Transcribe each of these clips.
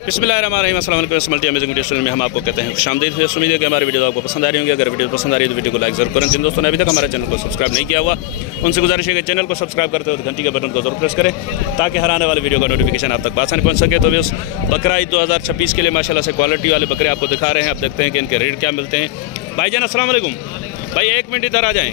बिस्मिल्लाहिर्रहमानिर्रहीम, अस्सलाम वालेकुम। मल्टी अमेजिंग वीडियो चैनल में हम आपको कहते हैं खुशामदीद। उम्मीद है कि हमारी वीडियो आपको पसंद आ रही होंगी। अगर वीडियो पसंद आ रही है तो वीडियो को लाइक जरूर करें। जिन दोस्तों ने अभी तक हमारे चैनल को सब्सक्राइब नहीं किया हुआ उनसे गुजारिश है कि चैनल को सब्सक्राइब करते हुए घंटी के बटन को जरूर प्रेस करें ताकि हर आने वाली वीडियो का नोटिफिकेशन आप तक आसानी पहुँच सके। तो उस बकरा ईद 2026 के लिए माशाल्लाह से क्वालिटी वाले बकरे आपको दिखा रहे हैं। अब देखते हैं कि इनके रेट क्या मिलते हैं। भाईजान अस्सलाम वालेकुम। भाई 1 मिनट इधर आ जाएँ।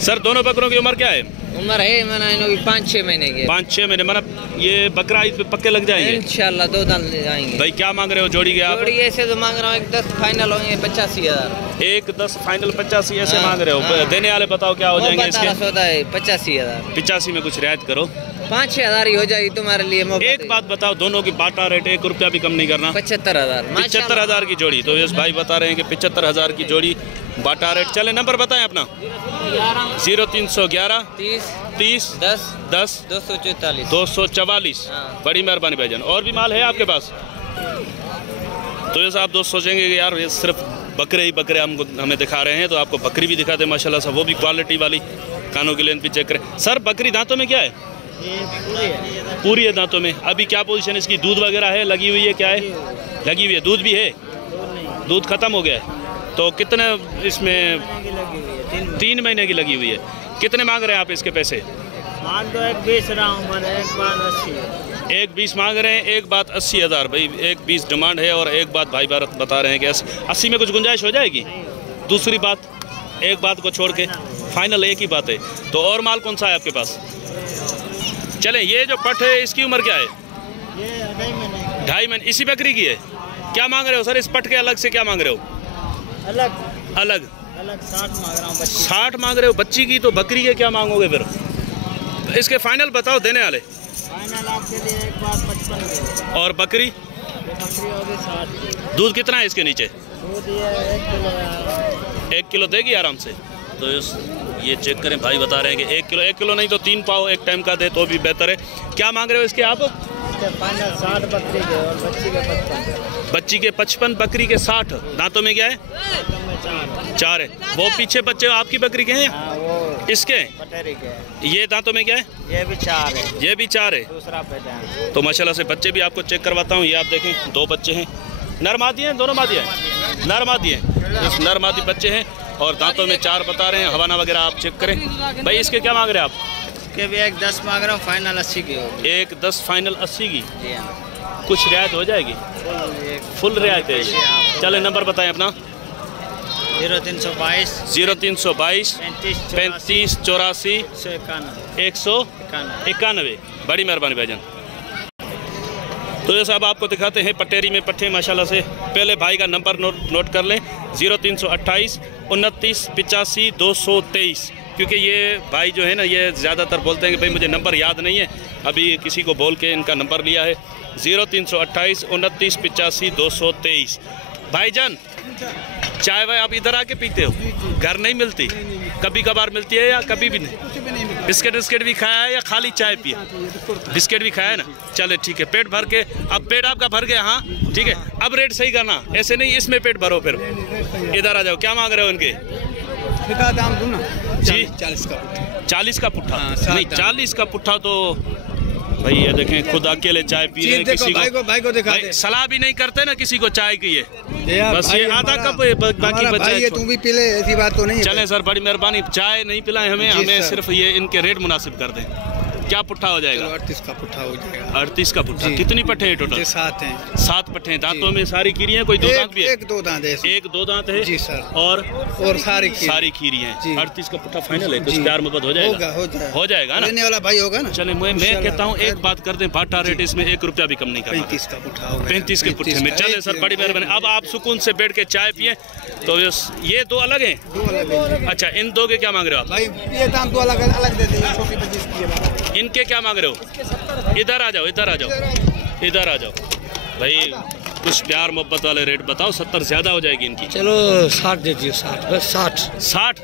सर दोनों बकरों की उम्र क्या है? उम्र है मैंने 5-6 महीने की। 5-6 महीने मतलब ये बकरा ईद पे पक्के लग जाएंगे इंशाल्लाह। 2 दांत ले जाएंगे। भाई क्या मांग रहे हो जोड़ी के आप? जोड़ी ऐसे तो मांग रहा हूँ 1-10 फाइनल होंगे 85,000। 1-10 फाइनल 85 ऐसे मांग रहे हो। देने वाले बताओ क्या हो जाएंगे इसके? 85,000। 85 में कुछ रियायत करो। 5-6,000 ही हो जाएगी तुम्हारे लिए। एक बात बताओ, दोनों की बाटा रेट 1 रुपया भी कम नहीं करना। 75,000। 75,000 की जोड़ी। तो यस भाई बता रहे हैं कि 75,000 की जोड़ी बाटा रेट। चले नंबर बताएं अपना। 0311 30 10 244। बड़ी मेहरबानी भाईजान। और भी माल है आपके पास? तो जैसा आप दोस्त सोचेंगे कि यार ये सिर्फ बकरे ही बकरे हमें दिखा रहे हैं, तो आपको बकरी भी दिखाते हैं माशाल्लाह से, वो भी क्वालिटी वाली। कानों की लेंथ भी चेक करें। सर बकरी दांतों में क्या है? पूरी है दांतों में। अभी क्या पोजीशन इसकी? दूध वगैरह है? लगी हुई है? क्या है? लगी हुई है। दूध भी है? दूध खत्म हो गया है। तो कितने इसमें? 3 महीने की लगी हुई है। कितने मांग रहे हैं आप इसके पैसे? मान तो 1,20 रहा हूँ, 1,20 1,20 मांग रहे हैं। 1,80,000 भाई। 1,20 डिमांड है और एक बात भाई भारत बता रहे हैं कि 80 में कुछ गुंजाइश हो जाएगी। दूसरी बात, एक बात को छोड़ के फाइनल एक ही बात है। तो और माल कौन सा है आपके पास? चलें, ये जो पट है इसकी उम्र क्या है? ये 2.5 महीने। इसी बकरी की है? क्या मांग रहे हो सर इस पट के अलग से? क्या मांग रहे हो? अलग 60 मांग रहा हूँ। 60 मांग रहे हो बच्ची की, तो बकरी के क्या मांगोगे फिर? इसके फाइनल बताओ देने वाले। फाइनल आपके लिए 1,55। और बकरी? होगी 60। दूध कितना है इसके नीचे? दूध ये 1 किलो। 1 किलो देगी आराम से। तो ये चेक करें, भाई बता रहे हैं कि 1 किलो नहीं तो 3 पाव एक टाइम का दे तो भी बेहतर है। क्या मांग रहे हो इसके आप? फाइनल 60 बकरी के और बच्ची के 55। बच्ची के 55, बकरी के 60। दांतों में क्या है? 4 है। वो पीछे बच्चे आपकी बकरी के हैं? वो इसके पटेरी के। ये दांतों में क्या है? ये भी 4 है। ये भी 4 है। दूसरा पैदा है। तो माशाल्लाह से बच्चे भी आपको चेक करवाता हूँ। ये आप देखें 2 बच्चे हैं। नर मादी हैं? दोनों मादी हैं? नर मादी हैं। इस नर मादी बच्चे हैं और दांतों में 4 बता रहे हैं। हवाना वगैरह आप चेक करें। भाई इसके क्या मांग रहे हैं आप? के भी 1,10 मांग रहा हूँ, फाइनल 80 की होगी। 1,10 फाइनल 80 की। जी हाँ। कुछ रियायत हो जाएगी? फुल रियायत है। चले नंबर बताएं अपना। 0322 35 84 191। 191। बड़ी मेहरबानी भाईजान। तो ये साहब आपको दिखाते हैं पटेरी में पट्टे माशाल्लाह से। पहले भाई का नंबर नोट कर लें। 0328 29 85 223। क्योंकि ये भाई जो है ना, ये ज़्यादातर बोलते हैं कि भाई मुझे नंबर याद नहीं है। अभी किसी को बोल के इनका नंबर लिया है। 0328 29 85 223। भाईजान चाय वाय आप इधर आके पीते हो? घर नहीं मिलती? कभी कभार मिलती है या कभी भी नहीं? बिस्किट भी खाया है या खाली चाय पिया? बिस्किट भी खाया है ना। चले ठीक है, पेट भर के। अब पेट आपका भर गया? हाँ ठीक है। अब रेट सही करना, ऐसे नहीं इसमें पेट भरो फिर। इधर आ जाओ। क्या मांग रहे हो इनके? दाम दूँ ना जी 40 का पुट्ठा। 40 का पुट्ठा? नहीं 40 का पुट्ठा तो भाई ये देखें खुद अकेले चाय पी रहे हैं। किसी को दिखा दे। सलाह भी नहीं करते ना किसी को चाय की। ये बस ये आधा कप बाकी बचा है। तू भी पी ले, ऐसी बात तो नहीं। चले सर बड़ी मेहरबानी। चाय नहीं पिलाएं हमें सिर्फ ये इनके रेट मुनासिब कर दें। क्या पुट्ठा हो जाएगा? 38 का पुट्ठा हो जाएगा। 38 का पुट्ठा। कितनी पट्टे हैं टोटल? 7 हैं। 7 पट्टे हैं। दांतों में सारी खीरी हैं? कोई 2 दांत भी है? 1-2 दांत है। 1-2 दांत है। जी सर। और सारी खीरी हैं। 38 का पुट्ठा फाइनल है। कुछ प्यार मोहब्बत हो जाएगा? हो जाएगा ना। लेने वाला भाई होगा ना। चले मैं कहता हूँ एक बात कर दें, बाटा रेट इसमें 1 रुपया भी कम नहीं करना। 35 का पुट्ठा होगा। 35 के पुट्ठे में। चले सर बड़ी मेहरबानी। अब आप सुकून से बैठ के चाय पिए। तो ये 2 अलग हैं? 2 अलग। अच्छा, इन 2 के क्या मांग रहे हो आप? भाई ये दाम तो अलग दे देंगे। छोटी 25 की। इनके क्या मांग रहे हो? इधर आ जाओ, इधर आ जाओ, इधर आ जाओ भाई। कुछ प्यार मोहब्बत वाले रेट बताओ। 70 ज़्यादा हो जाएगी इनकी। चलो 60 दे दियो। 60 बस 60।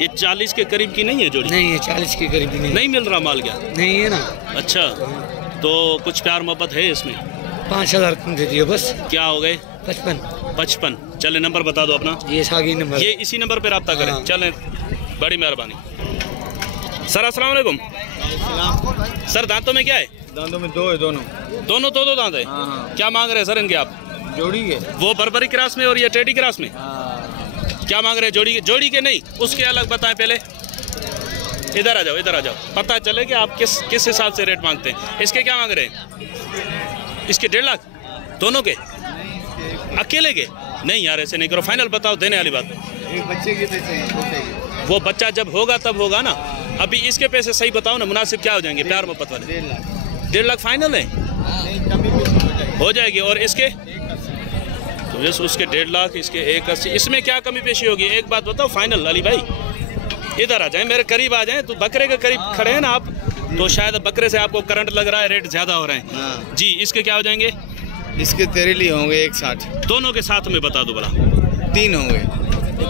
ये 40 के करीब की नहीं है जोड़ी? नहीं है 40 के करीब नहीं मिल रहा माल क्या? नहीं है ना। अच्छा, तो कुछ प्यार मोहब्बत है इसमें? 5,000 कम दे दियो बस। क्या हो गए? 55। चले नंबर बता दो अपना। ये सागी नंबर। ये इसी नंबर पे रब्ता करें। चलें बड़ी मेहरबानी। सर अस्सलाम वालेकुम। सर दांतों में क्या है? दांतों में 2 है दोनों। दोनों 2 दांत है। हाँ। क्या मांग रहे हैं सर इनके आप? जोड़ी के। वो बर्बरी क्रॉस में और ये टेडी क्रॉस में क्या मांग रहे हैं? जोड़ी के नहीं, उसके अलग बताएं पहले। इधर आ जाओ, पता चले कि आप किस हिसाब से रेट मांगते हैं। इसके क्या मांग रहे हैं? इसके 1.5 लाख दोनों के? अकेले के? नहीं यार ऐसे नहीं करो, फाइनल बताओ, देने वाली बात। एक बच्चे के पैसे। वो बच्चा जब होगा तब होगा ना। अभी इसके पैसे सही बताओ ना, मुनासिब क्या हो जाएंगे प्यार मोहब्बत वाले? 1.5 लाख फाइनल है? हो जाएगी। और इसके? तो जैसे उसके 1.5 लाख, इसके 1.80। इसमें क्या कमी पेशी होगी? एक बात बताओ फाइनल। अली भाई इधर आ जाए, मेरे करीब आ जाए। तो बकरे के करीब खड़े हैं ना आप, तो शायद बकरे से आपको करंट लग रहा है, रेट ज्यादा हो रहे हैं। जी इसके क्या हो जाएंगे? इसके तेरे लिए होंगे 1.60। दोनों के साथ में बता दो भला। 3 होंगे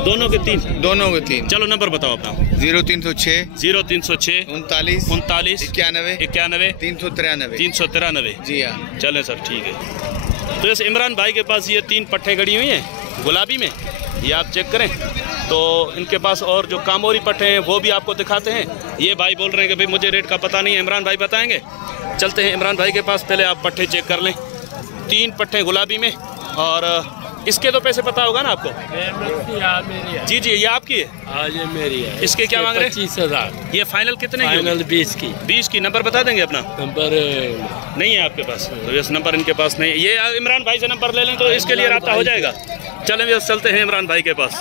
दोनों के 3? दोनों के 3। चलो नंबर बताओ अपना। 0306 0306 39 39 91 91 393। 393। जी हाँ। चलें सर ठीक है। तो जैसे इमरान भाई के पास ये 3 पट्टे खड़ी हुई हैं गुलाबी में, ये आप चेक करें। तो इनके पास और जो कामोरी पट्टे हैं वो भी आपको दिखाते हैं। ये भाई बोल रहे हैं कि भाई मुझे रेट का पता नहीं है, इमरान भाई बताएंगे। चलते हैं इमरान भाई के पास, पहले आप पट्टे चेक कर लें। 3 पट्टे गुलाबी में, और इसके तो पैसे पता होगा ना आपको? जी जी ये आपकी है? हाँ ये मेरी है। इसके क्या मांग रहे हैं? 25,000। ये फाइनल कितने की? फाइनल 20 की। 20 की। नंबर बता देंगे अपना? नंबर नहीं है आपके पास? तो ये नंबर इनके पास नहीं है। ये इमरान भाई से नंबर ले लें तो इसके लिए रब्ता हो जाएगा। चलें वैसे चलते हैं इमरान भाई के पास।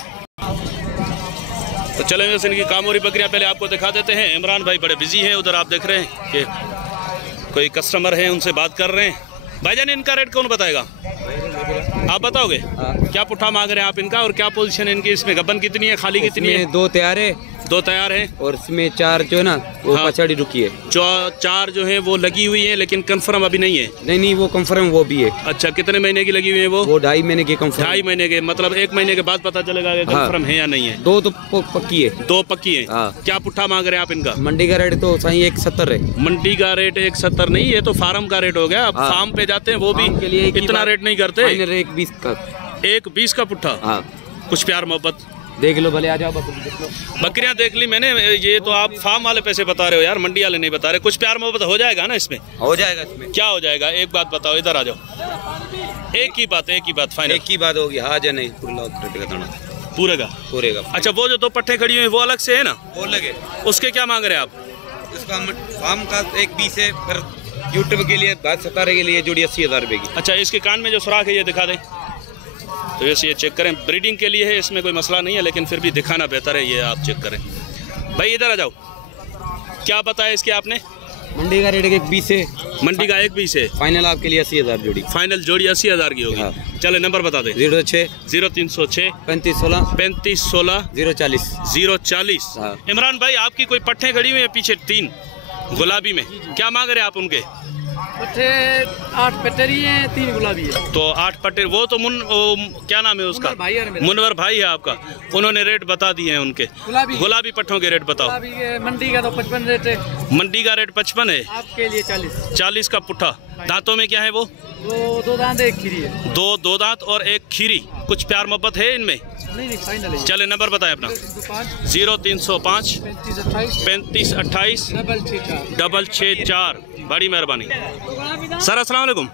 तो चलें वैसे इनकी कामोरी बकरियां पहले आपको दिखा देते हैं। इमरान भाई बड़े बिजी हैं, उधर आप देख रहे हैं कि कोई कस्टमर है उनसे बात कर रहे हैं। भाईजान इनका रेट कौन बताएगा? आप बताओगे? क्या पुट्ठा मांग रहे हैं आप इनका, और क्या पोजीशन है इनकी? इसमें गबन कितनी है, खाली कितनी है? 2 तैयार है। 2 तैयार है, और इसमें 4 जो ना वो पछाड़ी रुकी है। 4 जो है वो लगी हुई है, लेकिन कंफर्म अभी नहीं है। नहीं वो कंफर्म वो भी है। अच्छा कितने महीने की लगी हुई है वो? 2.5 महीने की कंफर्म। 2.5 महीने के, मतलब 1 महीने के बाद पता चलेगा कि कंफर्म है या नहीं है। 2 तो पक्की है। 2 पक्की है। क्या पुट्ठा मांग रहे हैं आप इनका? मंडी का रेट तो सही 170 है। मंडी का रेट 170 नहीं, ये तो फार्म का रेट हो गया। अब फार्म पे जाते हैं वो भी इतना रेट नहीं करते। 1.20 का। 1.20 का पुट्ठा। कुछ प्यार मोहब्बत देख लो, भले आ जाओ। बकरियां देख ली मैंने। ये तो आप फार्म वाले पैसे बता रहे हो यार, मंडी वाले नहीं बता रहे। कुछ प्यार मोहब्बत हो जाएगा ना इसमें? हो जाएगा। इसमें क्या हो जाएगा? एक बात बताओ, इधर आ जाओ। एक ही बात फाइनल। एक ही बात होगी। हाँ या नहीं? पूरे का। अच्छा वो जो 2 पट्टे खड़ी हुई है वो अलग से है ना? वो लगे। उसके क्या मांग रहे हैं आप? उसका फार्म का 1.20 है, पर यूट्यूब के लिए 17 के लिए जोड़ी 80,000 रुपए की। अच्छा इसके कान में जो सुराख है ये दिखा दें। तो वैसे ये चेक करें, ब्रीडिंग के लिए है, इसमें कोई मसला नहीं है, लेकिन फिर भी दिखाना बेहतर है। ये आप चेक करें। भाई इधर आ जाओ। क्या बताया इसके आपने? मंडी का रेट 1.20 है। मंडी का 1.20 है। फाइनल आपके लिए 80,000 जोड़ी। फाइनल जोड़ी 80,000 की होगी। चले नंबर बता दें। 0306 3516 3516 040। इमरान भाई आपकी कोई पट्टे खड़ी हुई है पीछे 3 गुलाबी में, क्या मांग रहे हैं आप उनके? पट्टे 8 पट्टेरी हैं, 3 गुलाबी है। तो 8 पट्टे। वो तो क्या नाम है उसका? मुनवर भाई है आपका। उन्होंने रेट बता दिए हैं उनके। गुलाबी पट्टों के रेट बताओ। मंडी का तो 55 रेट है। मंडी का रेट 55 है, आपके लिए 40 का पुट्ठा। दांतों में क्या है वो? 2 दांत 1 खीरी है। 2 दांत और 1 खीरी। कुछ प्यार मोहब्बत है इनमें? नहीं फाइनल है। चले नंबर बताएं अपना। 0305 3528 664। बड़ी मेहरबानी सर। अस्सलाम वालेकुम।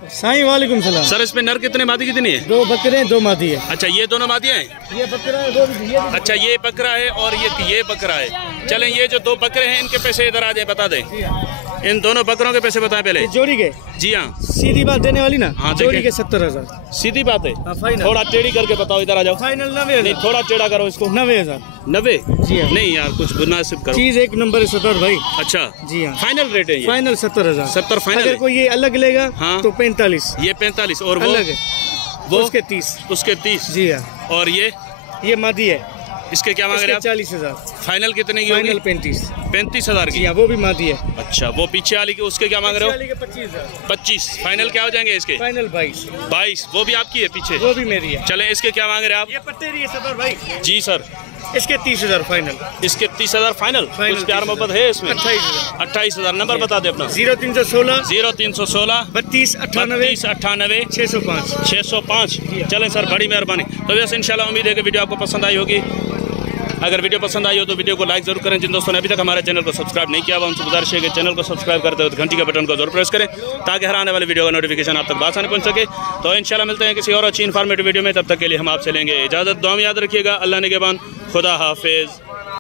वालेकुम सलाम। सर इसमें नर कितने मादी कितनी है? 2 बकरे हैं, 2 मादी है। अच्छा ये दोनों मादियाँ हैं? ये बकरा है, 2 ये। अच्छा ये बकरा है और ये बकरा है। चलें ये जो 2 बकरे हैं इनके पैसे इधर आ जाए, बता दें। इन दोनों बकरों के पैसे बताएं पहले। जोड़ी के? जी हाँ। सीधी बात देने वाली ना? हाँ जोड़ी के 70,000। सीधी बात है। फाइनल। थोड़ा टेढ़ी करके बताओ, इधर आ जाओ। फाइनल 90,000। नहीं थोड़ा टेढ़ा करो इसको। 90,000। 90? जी हाँ। नहीं यार कुछ मुनासिब करो। चीज एक नंबर है 70 भाई। अच्छा जी हाँ। फाइनल रेट है ये? फाइनल 70,000। 70 फाइनल। अगर कोई ये अलग लेगा तो 45। ये 45 और वो अलग है वो उसके 30। उसके 30। जी हाँ। और ये मादी है। इसके क्या मांग रहे हैं आप? 40,000। फाइनल कितने की? फाइनल 35,000 की। वो भी मादी है। अच्छा वो पीछे वाली की उसके क्या मांग रहे हो? 25,000। 25। फाइनल क्या हो जाएंगे इसके? फाइनल 22। 22। वो भी आपकी है पीछे? वो भी मेरी है। चले इसके क्या मांग रहे हैं आप? ये पट्टेरी है सदर भाई। जी सर। इसके 30,000 फाइनल। इसके 30,000 फाइनल। कुछ प्यार मोहब्बत है इसमें? 28,000। नंबर बता दे अपना। 0316 32 98 98 605। 605। चलें सर बड़ी मेहरबानी। तो वैसे इंशाल्लाह उम्मीद है कि वीडियो आपको पसंद आई होगी। अगर वीडियो पसंद आई हो तो वीडियो को लाइक जरूर करें। जिन दोस्तों ने अभी तक हमारे चैनल को सब्सक्राइब नहीं किया हुआ उनसे गुजारिश है कि चैनल को सब्सक्राइब करते हुए घंटी के बटन को जरूर प्रेस करें ताकि हर आने वाली वीडियो का नोटिफिकेशन आप तक आसानी पहुंच सके। तो इंशाल्लाह मिलते हैं किसी और अच्छी इन्फॉर्मेटिव वीडियो में, तब तक के लिए हम आपसे लेंगे इजाज़त। दुआ में याद रखिएगा। अल्लाह ने के बाद खुदा हाफिज़।